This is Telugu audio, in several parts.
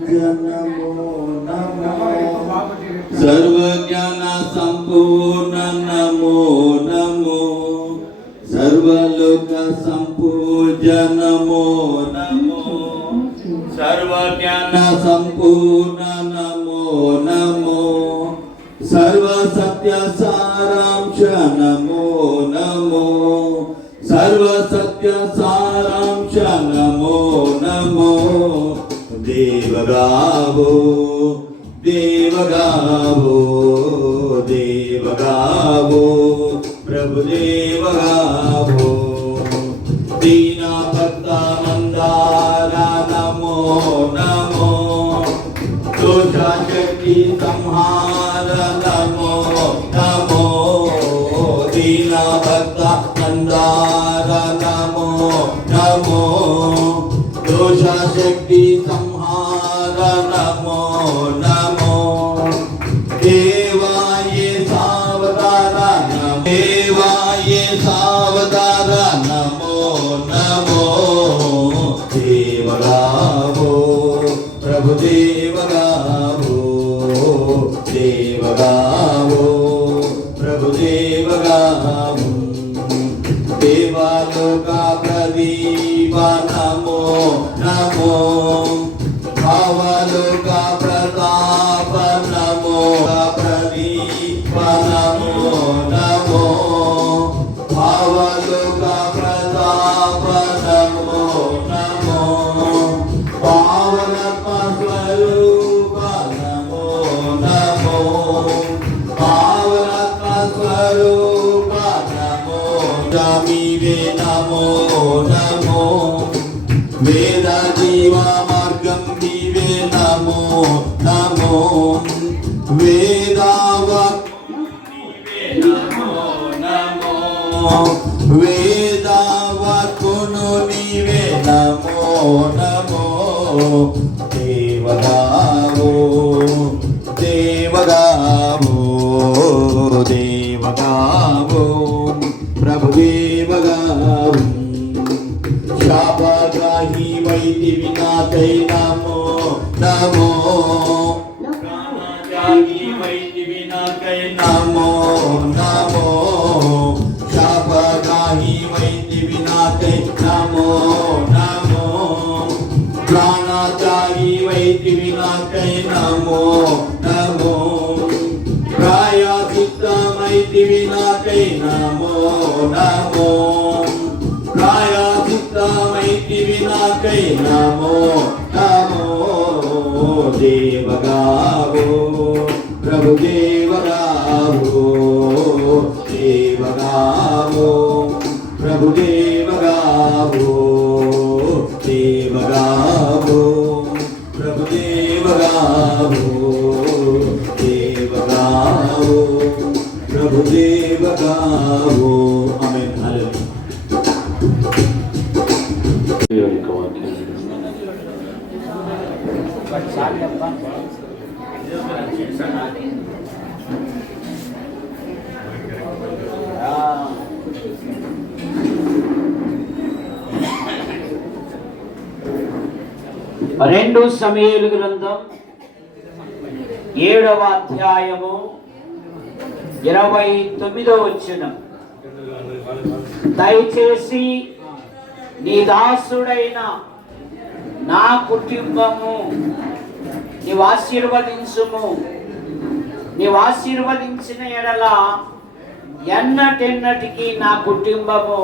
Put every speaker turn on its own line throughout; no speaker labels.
నమో నమో సర్వజ్ఞాన సంపూర్ణ నమో నమో. సర్వలోక సంపూజ నమో నమో. సర్వజ్ఞాన సంపూర్ణ దేవగావో దేవగావో దేవగావో ప్రభు దేవగావో దీనభక్త మందార నమో నమో దోష శక్తి సంహార నమో నమో దీనభక్త మందార నమో నమో దోష శక్తి సంహార ప్రభు నమో వేదావ. నమో వేదావకును నీవే నమో నమో దేవదావో దేవదావో దేవదావో ప్రభు దేవగావో. శాపగ్రాహి नमो। नमो। దేవగావో ప్రభు దేవగావో దేవగావో ప్రభు దేవగావో దేవగావో ప్రభు దేవగావో దేవగావో ప్రభు దేవగావో ఆమేన్ హల్లెలూయా
దేవుని యొక్క వాక్యం
రెండు సమయలు గ్రంథం ఏడవ అధ్యాయము ఇరవై తొమ్మిదో వచ్చిన దయచేసి నీ దాసుడైన నా కుటుంబము. నీవు ఆశీర్వదించుము. నీవు ఆశీర్వదించిన ఎడల ఎన్నటెన్నటికి నా కుటుంబము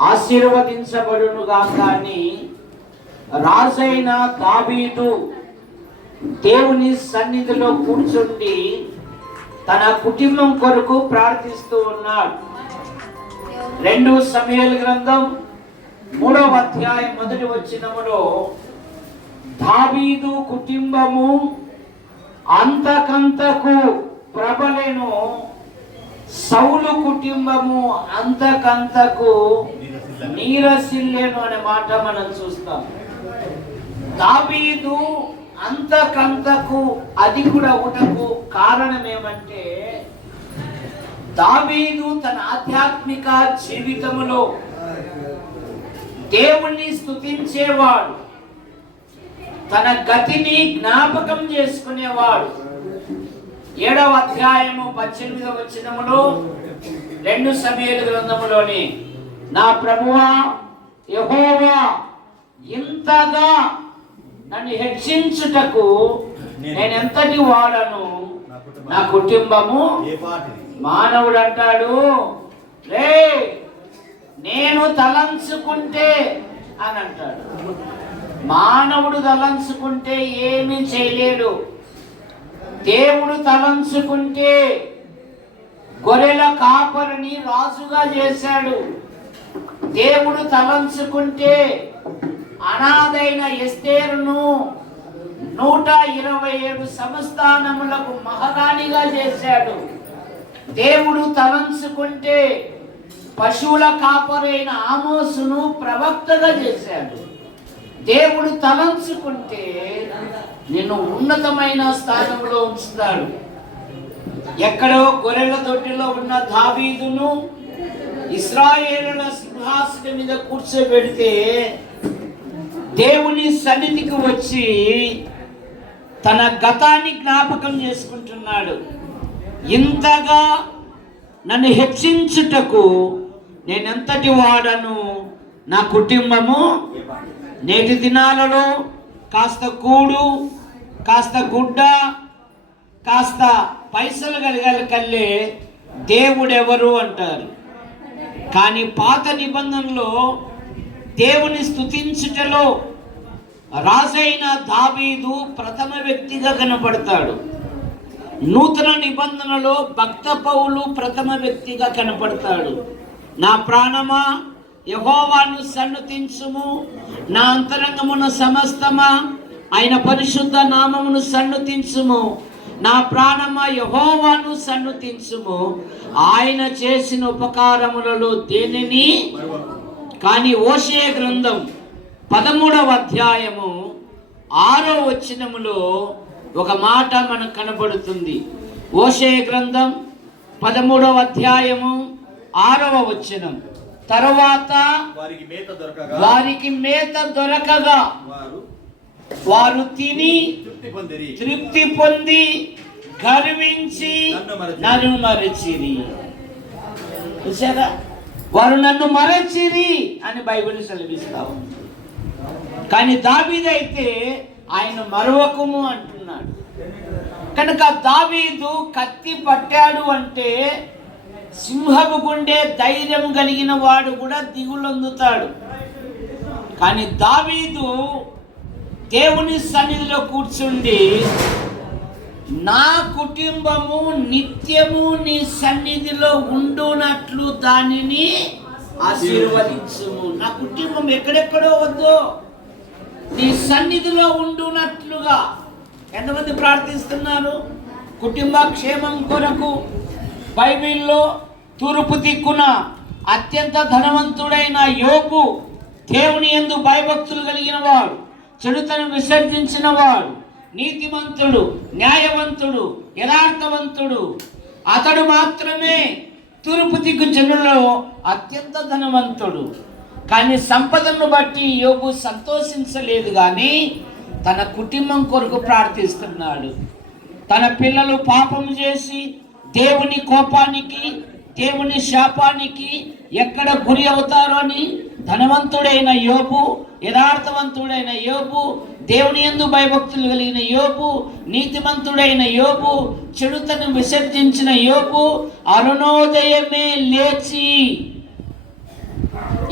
ఆశీర్వదించబడునుగా కానీ రాజైన దావీదు దేవుని సన్నిధిలో కూర్చుండి తన కుటుంబం కొరకు ప్రార్థిస్తూ ఉన్నాడు. రెండు సమయాల గ్రంథం మూడవ అధ్యాయం మొదటి వచ్చినములో దావీదు కుటుంబము అంతకంతకు ప్రబలెను. సౌలు కుటుంబము అంతకంతకు నీరసిల్లేను అనే మాట మనం చూస్తాం. దావీదు అంతకంతకు అధికుడు అవుటకు కారణం ఏమంటే దావీదు తన ఆధ్యాత్మిక జీవితములో దేవుణ్ణి స్తుతించేవాడు. తన గతిని జ్ఞాపకం చేసుకునేవాడు. ఏడవ అధ్యాయము పద్దెనిమిదవ వచనములో రెండు సమయాల గ్రంథములోని నా ప్రభువా యెహోవా ఇంతగా నన్ను హెచ్చించుటకు నేను ఎంతటి వాడను? నా కుటుంబము మానవుడు అంటాడు రే నేను తలంచుకుంటే అని అంటాడు. మానవుడు తలంచుకుంటే ఏమీ చేయలేడు. దేవుడు తలంచుకుంటే గొర్రెల కాపరిని రాజుగా చేశాడు. దేవుడు తలంచుకుంటే అనాథైన ఎస్తేరును నూట ఇరవై ఏడు సంస్థానములకు మహారాణిగా చేశాడు. దేవుడు తలంచుకుంటే పశువుల కాపరైన ఆమోసును ప్రవక్తగా చేశాడు. దేవుడు తలంచుకుంటే నిన్ను ఉన్నతమైన స్థానంలో ఉంచుతాడు. ఎక్కడో గొర్రెల దొడ్డిలో ఉన్న దావీదును ఇస్రాయేలుల సింహాసనం మీద కూర్చోబెడితే దేవుని సన్నిధికి వచ్చి తన గతాన్ని జ్ఞాపకం చేసుకుంటున్నాడు. ఇంతగా నన్ను హెచ్చించుటకు నేనెంతటి వాడను? నా కుటుంబము నేటి దినాలలో కాస్త కూడు కాస్త గుడ్డ కాస్త పైసలు కలిగల కల్లే దేవుడెవరు అంటారు. కానీ పాత నిబంధనలో దేవుని స్థుతించుటలో రాజైన దావీదు ప్రథమ వ్యక్తిగా కనపడతాడు. నూతన నిబంధనలో భక్త పౌలు ప్రథమ వ్యక్తిగా కనపడతాడు. నా ప్రాణమా? యహోవాను సన్నుతించుము. నా అంతరంగమున సమస్తమా? ఆయన పరిశుద్ధ నామమును సన్నుతించుము. నా ప్రాణమ? యహోవాను సన్నుతించుము. ఆయన చేసిన ఉపకారములలో దేనిని? కానీ ఓషే గ్రంథం పదమూడవ అధ్యాయము ఆరో వచనములో ఒక మాట మనకు కనబడుతుంది. ఓషే గ్రంథం పదమూడవ అధ్యాయము ఆరవ వచనం. తరువాత
వారికి మేత దొరకగా
వారికి మేత దొరకగా
వారు
వారు తిని
తృప్తి పొందిరి.
తృప్తి పొంది గర్వించి
నన్ను మరచిరి.
చూసారా వారు నన్ను మరచిరి అని బైబిల్ సెలవిస్తావు కానీ దావీదైతే ఆయన మరవకము అంటున్నాడు. కనుక దావీదు కత్తి పట్టాడు అంటే సింహపు గుండె ధైర్యం కలిగిన వాడు కూడా దిగులొందుతాడు. కానీ దావీదు దేవుని సన్నిధిలో కూర్చుండి నా కుటుంబము నిత్యము నీ సన్నిధిలో ఉండునట్లు దానిని ఆశీర్వదించుము. నా కుటుంబం ఎక్కడెక్కడో వద్దు. నీ సన్నిధిలో ఉండునట్లుగా. ఎంతమంది ప్రార్థిస్తున్నారు? కుటుంబ క్షేమం కొరకు బైబిల్లో తూర్పు దిక్కున అత్యంత ధనవంతుడైన యోగు దేవుని ఎందు భయభక్తులు కలిగిన వాడు చెడుతను విసర్జించిన వాడు నీతిమంతుడు న్యాయవంతుడు యథార్థవంతుడు. అతడు మాత్రమే తూర్పు దిక్కు జనులలో అత్యంత ధనవంతుడు. కానీ సంపదను బట్టి యోగు సంతోషించలేదు కానీ తన కుటుంబం కొరకు ప్రార్థిస్తున్నాడు. తన పిల్లలు పాపం చేసి దేవుని కోపానికి దేవుని శాపానికి ఎక్కడ గురి అవుతారో అని ధనవంతుడైన యోపు యథార్థవంతుడైన యోపు దేవుని ఎందు భయభక్తులు కలిగిన యోపు నీతిమంతుడైన యోపు చెడుతను విసర్జించిన యోపు అరుణోదయమే లేచి.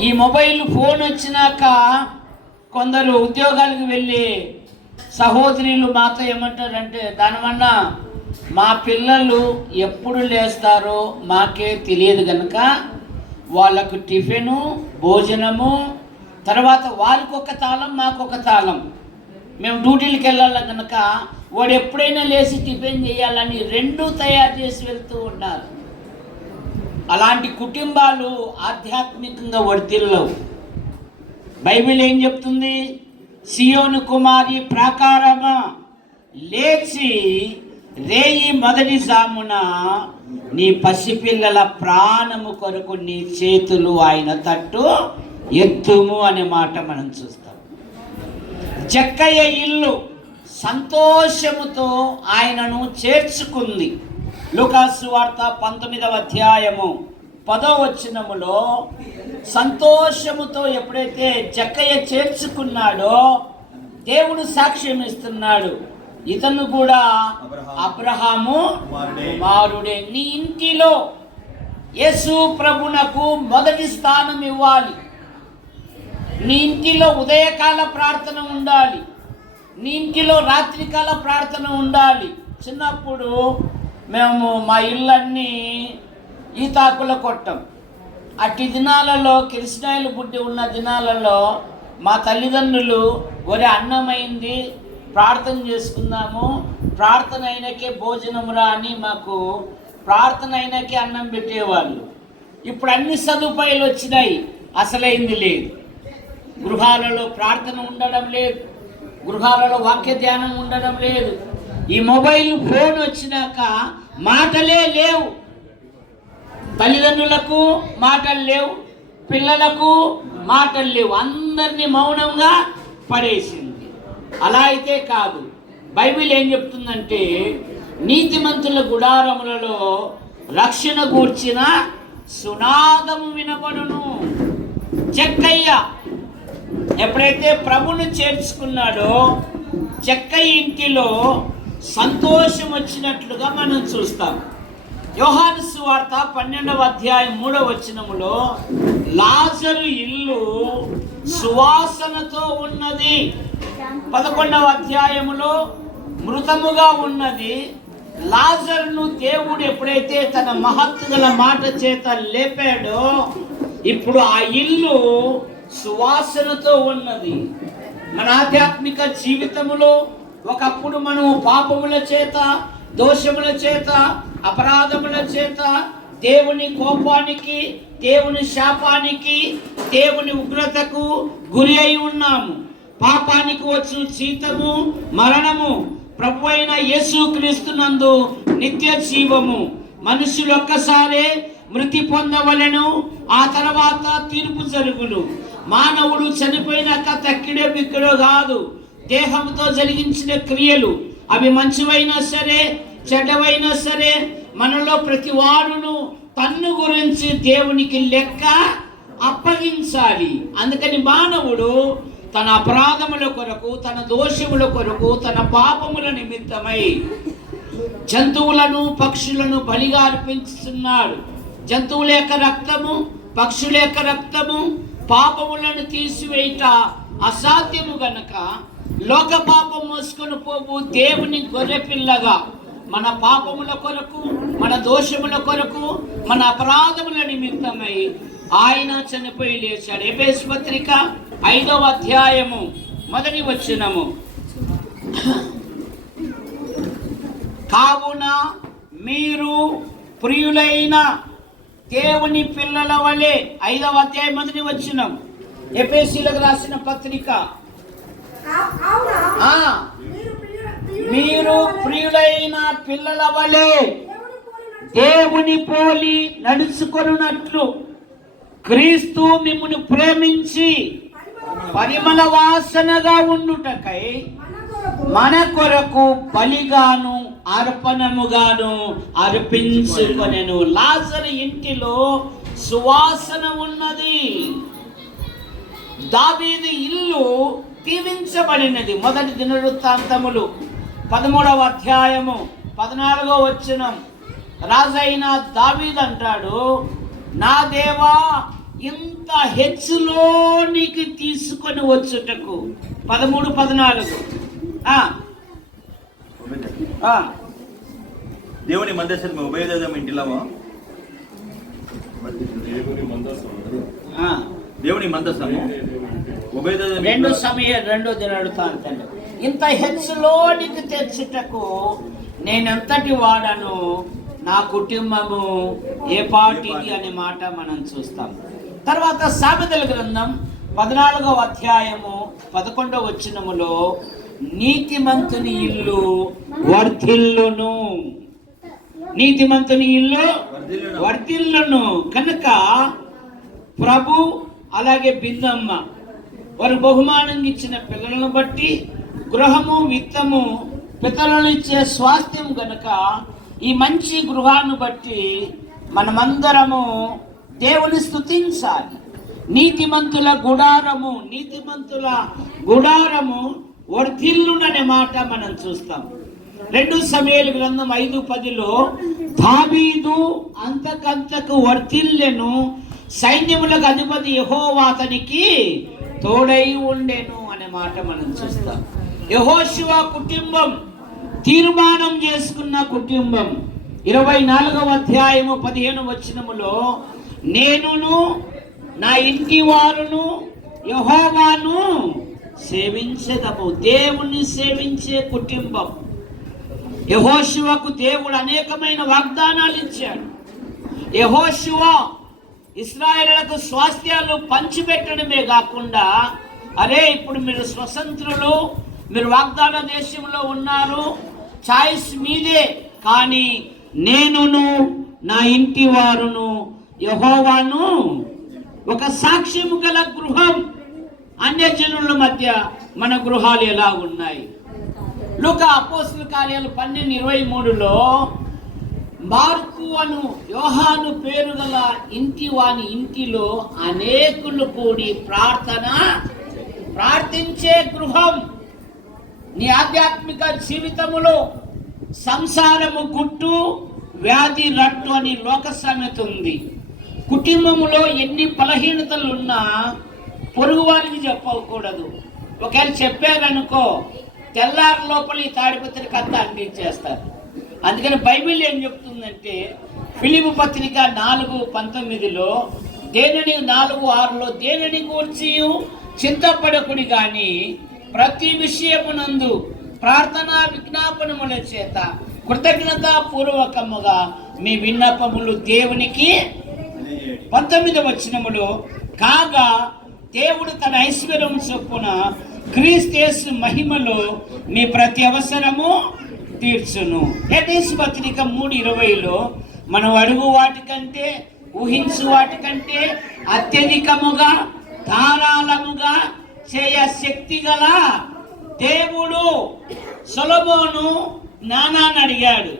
ఈ మొబైల్ ఫోన్ వచ్చినాక కొందరు ఉద్యోగాలకు వెళ్ళి సహోదరులు మాతో ఏమంటారంటే దానివల్ల మా పిల్లలు ఎప్పుడు లేస్తారో మాకే తెలియదు కనుక వాళ్ళకు టిఫిను భోజనము తర్వాత వాళ్ళకొక ఒక తాళం మాకు ఒక తాళం. మేము డ్యూటీలకు వెళ్ళాలి కనుక వాడు ఎప్పుడైనా లేచి టిఫిన్ చేయాలని రెండూ తయారు చేసి వెళ్తూ ఉన్నారు. అలాంటి కుటుంబాలు ఆధ్యాత్మికంగా వర్తిల్లవు బైబిల్ ఏం చెప్తుంది? సియోను కుమారి ప్రాకారమా? లేచి రేయి మొదటి సామున నీ పసిపిల్లల ప్రాణము కొరకు నీ చేతులు ఆయన తట్టు ఎత్తుము అనే మాట మనం చూస్తాం. జక్కయ్య ఇల్లు సంతోషముతో ఆయనను చేర్చుకుంది. లుకాసు వార్త పంతొమ్మిదవ అధ్యాయము పదో వచ్చినములో సంతోషముతో ఎప్పుడైతే జక్కయ్య చేర్చుకున్నాడో దేవుడు సాక్ష్యం ఇస్తున్నాడు. ఇతను కూడా అబ్రహాము
కుమారుడే.
నీ ఇంటిలో యేసు ప్రభునకు మొదటి స్థానం ఇవ్వాలి. నీ ఇంటిలో ఉదయకాల ప్రార్థన ఉండాలి. నీ ఇంటిలో రాత్రికాల ప్రార్థన ఉండాలి. చిన్నప్పుడు మేము మా ఇళ్ళన్నీ ఈతాకుల కొట్టం. అట్టి దినాలలో కిరిసినాయలు బుడ్డి ఉన్న దినాలలో మా తల్లిదండ్రులు ఒరే అన్నమైంది ప్రార్థన చేసుకుందాము. ప్రార్థన అయినకే రా అని మాకు ప్రార్థన అయినకే అన్నం పెట్టేవాళ్ళు. ఇప్పుడు అన్ని సదుపాయాలు వచ్చినాయి. అసలైంది లేదు. గృహాలలో ప్రార్థన ఉండడం లేదు. గృహాలలో వాక్య ధ్యానం ఉండడం లేదు. ఈ మొబైల్ ఫోన్ వచ్చినాక మాటలే లేవు. తల్లిదండ్రులకు మాటలు లేవు. పిల్లలకు మాటలు లేవు. అందరినీ మౌనంగా పడేసింది. అలా అయితే కాదు. బైబిల్ ఏం చెప్తుందంటే నీతిమంతుల గుడారములలో రక్షణ గూర్చిన సునాదము వినపడును చెక్కయ్య ఎప్పుడైతే ప్రభుని చేర్చుకున్నాడో చెక్కయ్య ఇంటిలో సంతోషం వచ్చినట్లుగా మనం చూస్తాం. యోహాను సువార్త పన్నెండవ అధ్యాయం మూడవ వచనములో లాజరు ఇల్లు సువాసనతో ఉన్నది. పదకొండవ అధ్యాయములో మృతముగా ఉన్నది లాజర్ను దేవుడు ఎప్పుడైతే తన మహత్తుగల మాట చేత లేపాడో ఇప్పుడు ఆ ఇల్లు సువాసనతో ఉన్నది. మన ఆధ్యాత్మిక జీవితములో ఒకప్పుడు మనం పాపముల చేత దోషముల చేత అపరాధముల చేత దేవుని కోపానికి దేవుని శాపానికి దేవుని ఉగ్రతకు గురి అయి ఉన్నాము. పాపానికి వచ్చిన జీతము మరణము ప్రభు అయిన యేసు క్రీస్తునందు నిత్య జీవము. మనుషులు ఒక్కసారే మృతి పొందవలెను ఆ తర్వాత తీర్పు జరుగును. మానవుడు చనిపోయినాక తక్కిడే బిక్కడో కాదు దేహంతో జరిగించిన క్రియలు. అవి మంచివైనా సరే చెడ్డవైనా సరే మనలో ప్రతి వాడును తన్ను గురించి దేవునికి లెక్క అప్పగించాలి. అందుకని మానవుడు తన అపరాధముల కొరకు తన దోషముల కొరకు తన పాపముల నిమిత్తమై జంతువులను పక్షులను బలిగా అర్పించుతున్నాడు జంతువుల యొక్క రక్తము పక్షుల యొక్క రక్తము పాపములను తీసివేయట అసాధ్యము గనక లోక పాపం మోసుకొని పోవు దేవుని గొర్రెపిల్లగా మన పాపముల కొరకు మన దోషముల కొరకు మన అపరాధముల నిమిత్తమై ఆయన చనిపోయి లేచాడు. ఎపేస్ పత్రిక ఐదవ అధ్యాయము మొదటి వచ్చినము కావున మీరు ప్రియులైన దేవుని పిల్లల వలె ఐదవ అధ్యాయం మొదటి వచ్చినం ఎపేసీలకు రాసిన పత్రిక.
మీరు ప్రియుల-
మీరు ప్రియులైన పిల్లల వలె
దేవుని పోలి
నడుచుకొనున్నట్లు. క్రీస్తు మిమ్మును ప్రేమించి
పరిమళ
వాసనగా ఉండుటకై
మన కొరకు
బలిగాను అర్పణముగాను అర్పించుకొనెను. లాజరు ఇంటిలో సువాసన ఉన్నది. దావీది ఇల్లు దీవించబడినది మొదటి దినవృత్తాంతములు పదమూడవ అధ్యాయము పద్నాలుగో వచనం. రాజైన దావీద్ అంటాడు నా దేవా ఇంత హెచ్చులోనికి తీసుకొని వచ్చుటకు. పదమూడు పద్నాలుగు. ఆ, ఆ,
దేవుని మందసం ఉభయదేదం ఇంటిలో.
ఆ.
దేవుని మందసము. ఉభయదేదం
రెండు సమయ రెండో దినడుతాను ఇంత హెచ్చులోనికి తెచ్చుటకు నేనెంతటి వాడను? నా కుటుంబము ఏ పార్టీది అనే మాట మనం చూస్తాం. తర్వాత సామెతల గ్రంథం పద్నాలుగవ అధ్యాయము పదకొండవ వచనములో నీతిమంతుని ఇల్లు వర్ధిల్లును. నీతిమంతుని ఇల్లు
వర్ధిల్లును.
కనుక ప్రభు అలాగే బిందమ్మ వారు బహుమానంగా ఇచ్చిన పిల్లలను బట్టి గృహము విత్తము పితరులు ఇచ్చే స్వాస్థ్యం గనుక ఈ మంచి గృహాన్ని బట్టి మనమందరము దేవుని స్థుతించాలి నీతిమంతుల గుడారము నీతిమంతుల గుడారము వర్ధిల్లుననే మాట మనం చూస్తాం. రెండు సమయాల గ్రంథం ఐదు పదిలో దాబీదు అంతకంతకు వర్ధిల్లెను సైన్యములకు అధిపతి యెహోవా అతనికి తోడై ఉండెను అనే మాట మనం చూస్తాం. యహోశివ కుటుంబం తీర్మానం చేసుకున్న కుటుంబం. ఇరవై నాలుగవ అధ్యాయము పదిహేను వచనములో నేనును నా ఇంటి వారును యహోవాను సేవించదము. దేవుణ్ణి సేవించే కుటుంబం. యహోశివకు దేవుడు అనేకమైన వాగ్దానాలు ఇచ్చాడు. యహోశివ ఇస్రాయేళ్ళకు స్వాస్థ్యాలు పంచిపెట్టడమే కాకుండా అరే ఇప్పుడు మీరు స్వతంత్రులు మీరు వాగ్దాన దేశంలో ఉన్నారు చాయిస్ మీదే. కానీ నేనును నా ఇంటి వారును యహోవాను ఒక సాక్ష్యము గల గృహం. అన్యజనుల మధ్య మన గృహాలు ఎలా ఉన్నాయి? లుక అపోస్తుల కార్యాలు పన్నెండు ఇరవై మూడులో మార్కు అను యోహాను పేరు గల ఇంటి వాని ఇంటిలో అనేకులు కూడి ప్రార్థన ప్రార్థించే గృహం. నీ ఆధ్యాత్మిక జీవితములో సంసారము గుట్టు వ్యాధి రట్టు అని లోక సామెత ఉంది. కుటుంబములో ఎన్ని బలహీనతలు ఉన్నా పొరుగు వారికి చెప్పకూడదు. ఒకవేళ చెప్పారనుకో తెల్లారి లోపల ఈ తాడిపత్రిక అంతా అందించేస్తారు అందుకని బైబిల్ ఏం చెప్తుందంటే ఫిలిపు పత్రిక నాలుగు పంతొమ్మిదిలో దేనిని నాలుగు ఆరులో దేనిని గూర్చి చింతపడకుడి కానీ ప్రతి విషయమునందు ప్రార్థనా విజ్ఞాపనముల చేత కృతజ్ఞతాపూర్వకముగా మీ విన్నపములు దేవునికి పంతొమ్మిది వచ్చినములు కాగా దేవుడు తన ఐశ్వర్యం చొప్పున క్రీస్తేసు మహిమలో మీ ప్రతి అవసరము తీర్చును. ఎటేసు పత్రిక మూడు ఇరవైలో మనం అడుగు వాటికంటే ఊహించు వాటికంటే అత్యధికముగా ధారాళముగా చేయ శక్తి గల దేవుడు సొలమోను జ్ఞానాన్ని అడిగాడు.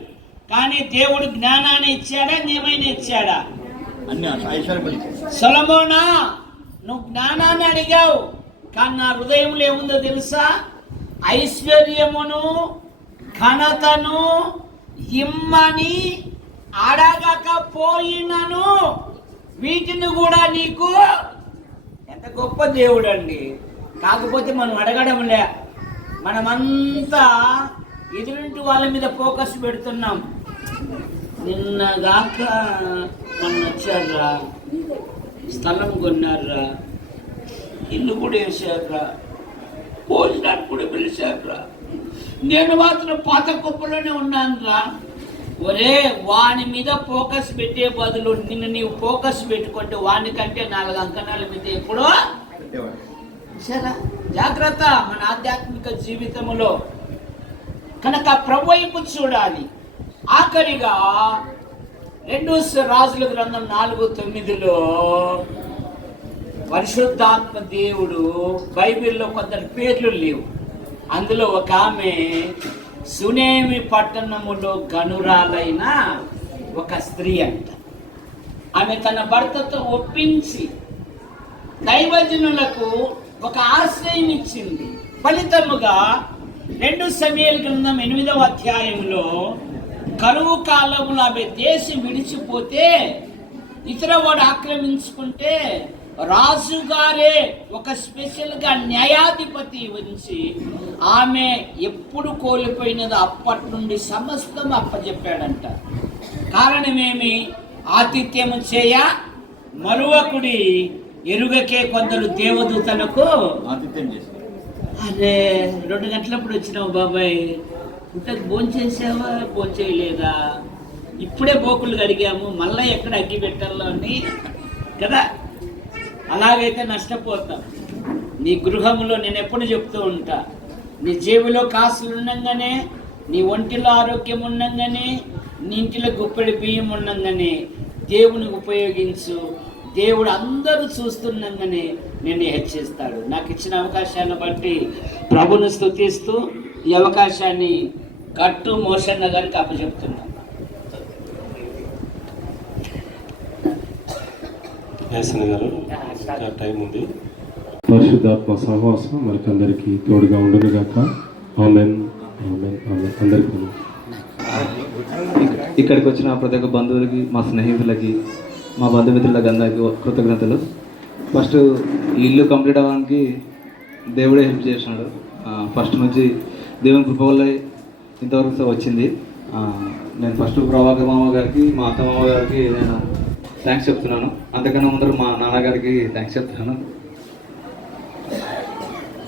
కానీ దేవుడు జ్ఞానాన్ని ఇచ్చాడా ఏమైనా ఇచ్చాడా? సొలమోనా నువ్వు జ్ఞానాన్ని అడిగావు కానీ నా హృదయంలో ఏముందో తెలుసా? ఐశ్వర్యమును ఘనతను ఇమ్మని అడగకపోయినను వీటిని కూడా నీకు ఎంత గొప్ప దేవుడు అండి కాకపోతే మనం అడగడంలే. మనమంతా ఎదురింటి వాళ్ళ మీద ఫోకస్ పెడుతున్నాం. నిన్న దాకా మొన్న వచ్చారా స్థలం కొన్నారా ఇల్లు కూడా వేసారా భోజనానికి కూడా పిలిచారా నేను మాత్రం పాత కుప్పలోనే ఉన్నానురా. ఒరే వాని మీద ఫోకస్ పెట్టే బదులు నిన్ను నీవు ఫోకస్ పెట్టుకుంటే వాని కంటే నాలుగు అంకణాల మీద ఎప్పుడో జాగ్రత్త మన ఆధ్యాత్మిక జీవితంలో కనుక ప్రభు వైపు చూడాలి. ఆఖరిగా రెండు రాజుల గ్రంథం నాలుగు తొమ్మిదిలో పరిశుద్ధాత్మ దేవుడు బైబిల్లో కొందరు పేర్లు లేవు. అందులో ఒక ఆమె సునేమి పట్టణములో గనురాలైన ఒక స్త్రీ అంట. ఆమె తన భర్తతో ఒప్పించి దైవజనులకు ఒక ఆశ్రయం ఇచ్చింది. ఫలితముగా రెండు సమయాల గ్రంథం ఎనిమిదవ అధ్యాయంలో కరువు కాలంలో ఆమె దేశం విడిచిపోతే ఇతర వాడు ఆక్రమించుకుంటే రాజుగారే ఒక స్పెషల్గా న్యాయాధిపతి వచ్చి ఆమె ఎప్పుడు కోల్పోయినదో అప్పటి నుండి సమస్తం అప్పచెప్పాడంట కారణమేమి? ఆతిథ్యము చేయ మరువకుడి ఎరుగకే కొందరు దేవదూతలకు
ఆతిథ్యం చేశారు.
అరే రెండు గంటలప్పుడు వచ్చినావు బాబాయ్. ఇంతకు భోంచేసావా భోంచేయలేదా ఇప్పుడే బోకులు కడిగాము. మళ్ళీ ఎక్కడ అగ్గి పెట్టాలో అని. కదా? అలాగైతే నష్టపోతాం. నీ గృహంలో నేను ఎప్పుడు చెప్తూ ఉంటా. నీ జేబులో కాసులు ఉండంగానే నీ ఒంటిలో ఆరోగ్యం ఉండంగానే నీ ఇంటిలో గుప్పెడి బియ్యం ఉండంగానే దేవుని ఉపయోగించు. దేవుడు అందరూ చూస్తున్నందునే నిన్ను హెచ్చిస్తాడు నాకు ఇచ్చిన అవకాశాన్ని బట్టి ప్రభును స్తుతిస్తూ ఈ అవకాశాన్ని కట్టు మోషన్న గారికి అప్పచెప్తున్నాను
గారు టైం ఉంది. పరిశుద్ధాత్మ సహవాసం మనకందరికీ తోడుగా ఉండును గాక ఆమెన్ ఆమెన్ ఆమెన్. అందరికీ.
ఇక్కడికి వచ్చిన ప్రతి ఒక్క బంధువులకి మా స్నేహితులకి మా బంధుమిత్రుల అందరికీ కృతజ్ఞతలు. ఫస్ట్ ఇల్లు కంప్లీట్ అవ్వడానికి దేవుడే హెల్ప్ చేసినాడు. ఫస్ట్ నుంచి దేవుని కృప వల్ల ఇంతవరకు వచ్చింది. నేను ఫస్ట్ ప్రభాకర్ మామ గారికి మా అత్త మామ గారికి నేను థ్యాంక్స్ చెప్తున్నాను. అంతకన్నా ముందర మా నాన్నగారికి థ్యాంక్స్ చెప్తున్నాను.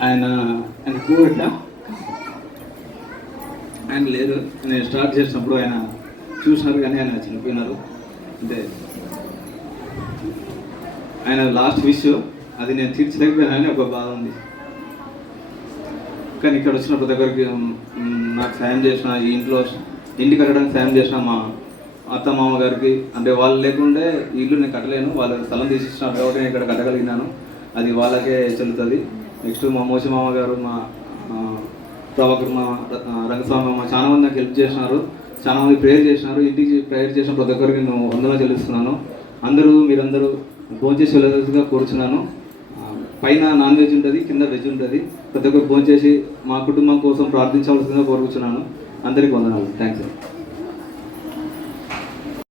ఆయన ఆయన కూడ ఆయన లేదు. నేను స్టార్ట్ చేసినప్పుడు ఆయన చూసినారు కానీ ఆయన చనిపోయినారు అంటే ఆయన లాస్ట్ విష్ అది నేను తీర్చలేకపోయానని ఒక బాధ ఉంది. కానీ ఇక్కడ వచ్చిన ప్రతి ఒక్కరికి నాకు సాయం చేసిన ఈ ఇంట్లో ఇంటి కట్టడానికి సాయం చేసిన మా అత్త మామగారికి అంటే వాళ్ళు లేకుంటే ఇల్లు నేను కట్టలేను వాళ్ళ స్థలం తీసిచ్చినారు కాబట్టి నేను ఇక్కడ కట్టగలిగినాను. అది వాళ్ళకే చెల్లుతుంది. నెక్స్ట్ మా మోసి మామగారు మా ప్రభాకర్ మా రంగస్వామి మా చాలా మంది నాకు హెల్ప్ చేసినారు. చాలా మంది ప్రేయర్ చేసినారు. ఇంటికి ప్రేయర్ చేసిన ప్రతి ఒక్కరికి నేను వందన చెల్లిస్తున్నాను. అందరూ మీరందరూ భోంచేసి వెళ్ళాల్సిందిగా కోరుచున్నాను పైన నాన్ వెజ్ ఉంటుంది కింద వెజ్ ఉంటుంది. ప్రతి ఒక్కరు భోంచేసి మా కుటుంబం కోసం ప్రార్థించవలసిందిగా కోరుచున్నాను అందరికీ వందనాలు. థ్యాంక్స్